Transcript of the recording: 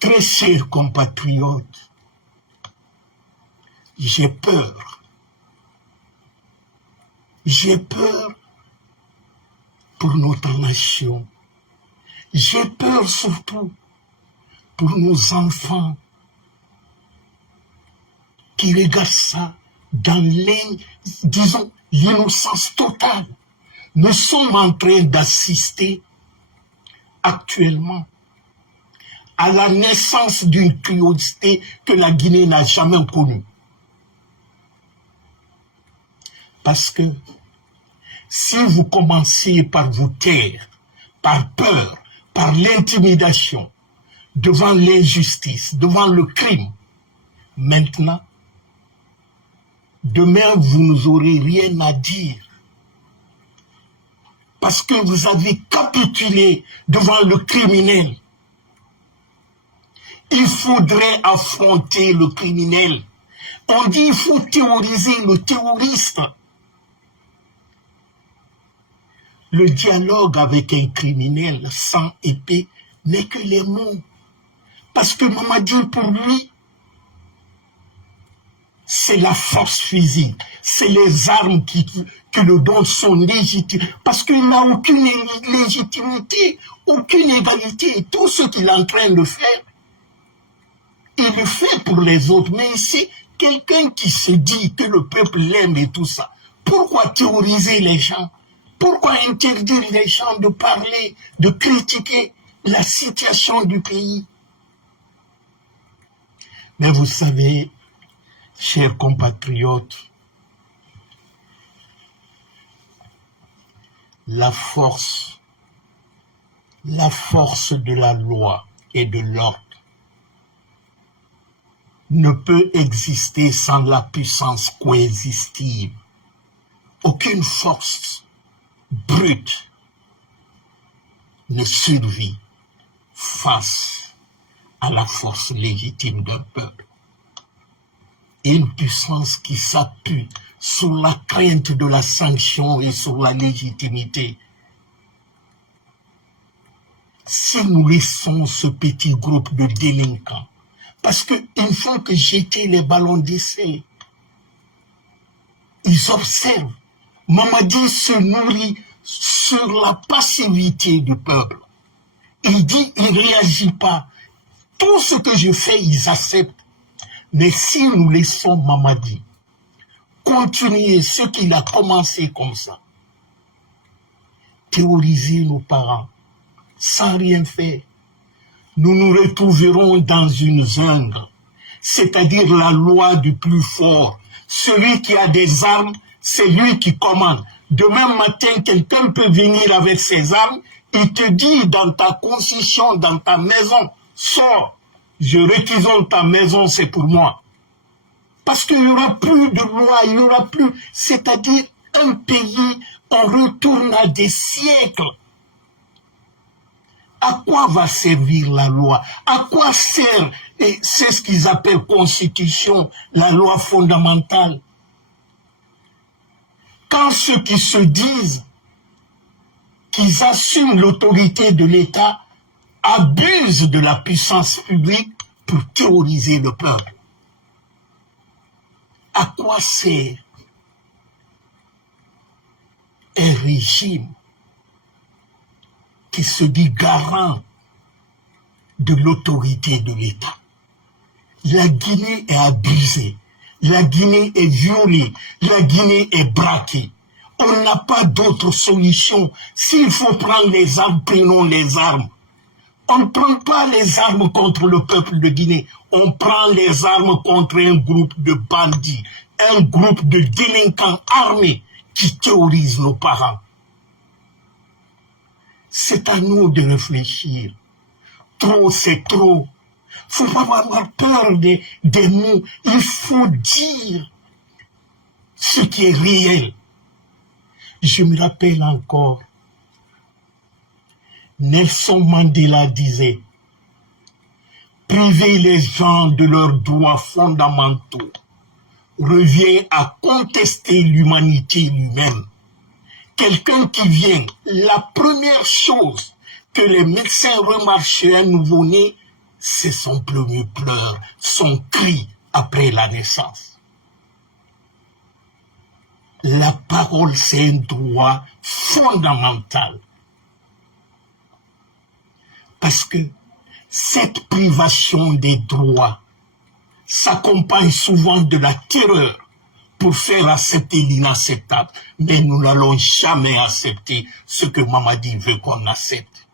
Très chers compatriotes, j'ai peur. J'ai peur pour notre nation. J'ai peur surtout pour nos enfants qui regardent ça dans l'innocence totale. Nous sommes en train d'assister actuellement à la naissance d'une curiosité que la Guinée n'a jamais connue. Parce que si vous commencez par vous taire, par peur, par l'intimidation, devant l'injustice, devant le crime, maintenant, demain, vous n'aurez rien à dire. Parce que vous avez capitulé devant le criminel. Il faudrait affronter le criminel. On dit qu'il faut théoriser le terroriste. Le dialogue avec un criminel sans épée n'est que les mots. Parce que Mamadi, pour lui, c'est la force physique, c'est les armes qui le donnent son légitimité. Parce qu'il n'a aucune légitimité, aucune égalité. Et tout ce qu'il est en train de faire, il le fait pour les autres. Mais c'est quelqu'un qui se dit que le peuple l'aime et tout ça. Pourquoi théoriser les gens? Pourquoi interdire les gens de parler, de critiquer la situation du pays? Mais vous savez, chers compatriotes, la force de la loi et de l'ordre ne peut exister sans la puissance coexistive. Aucune force brute ne survit face à la force légitime d'un peuple. Et une puissance qui s'appuie sur la crainte de la sanction et sur la légitimité. Si nous laissons ce petit groupe de délinquants, parce qu'ils font que jeter les ballons d'essai, ils observent. Mamadi se nourrit sur la passivité du peuple. Il dit, il ne réagit pas. Tout ce que je fais, ils acceptent. Mais si nous laissons Mamadi continuer ce qu'il a commencé comme ça, théoriser nos parents, sans rien faire, nous nous retrouverons dans une jungle, c'est-à-dire la loi du plus fort. Celui qui a des armes, c'est lui qui commande. Demain matin, quelqu'un peut venir avec ses armes, il te dit dans ta concession, dans ta maison, sors, je réquisonne ta maison, c'est pour moi. Parce qu'il n'y aura plus de loi, il n'y aura plus, c'est-à-dire un pays, on retourne à des siècles. À quoi va servir la loi? À quoi sert, et c'est ce qu'ils appellent constitution, la loi fondamentale? Quand ceux qui se disent qu'ils assument l'autorité de l'État abusent de la puissance publique pour théoriser le peuple. À quoi sert un régime qui se dit garant de l'autorité de l'État? La Guinée est abusée, la Guinée est violée, la Guinée est braquée. On n'a pas d'autre solution. S'il faut prendre les armes, prenons les armes. On ne prend pas les armes contre le peuple de Guinée. On prend les armes contre un groupe de bandits, un groupe de délinquants armés qui théorisent nos parents. C'est à nous de réfléchir. Trop, c'est trop. Il ne faut pas avoir peur des mots. Il faut dire ce qui est réel. Je me rappelle encore, Nelson Mandela disait, priver les gens de leurs droits fondamentaux revient à contester l'humanité lui-même. Quelqu'un qui vient, la première chose que les médecins remarquent chez un nouveau-né, c'est son premier pleur, son cri après la naissance. La parole, c'est un droit fondamental. Parce que cette privation des droits s'accompagne souvent de la terreur pour faire accepter l'inacceptable. Mais nous n'allons jamais accepter ce que Mamadi veut qu'on accepte.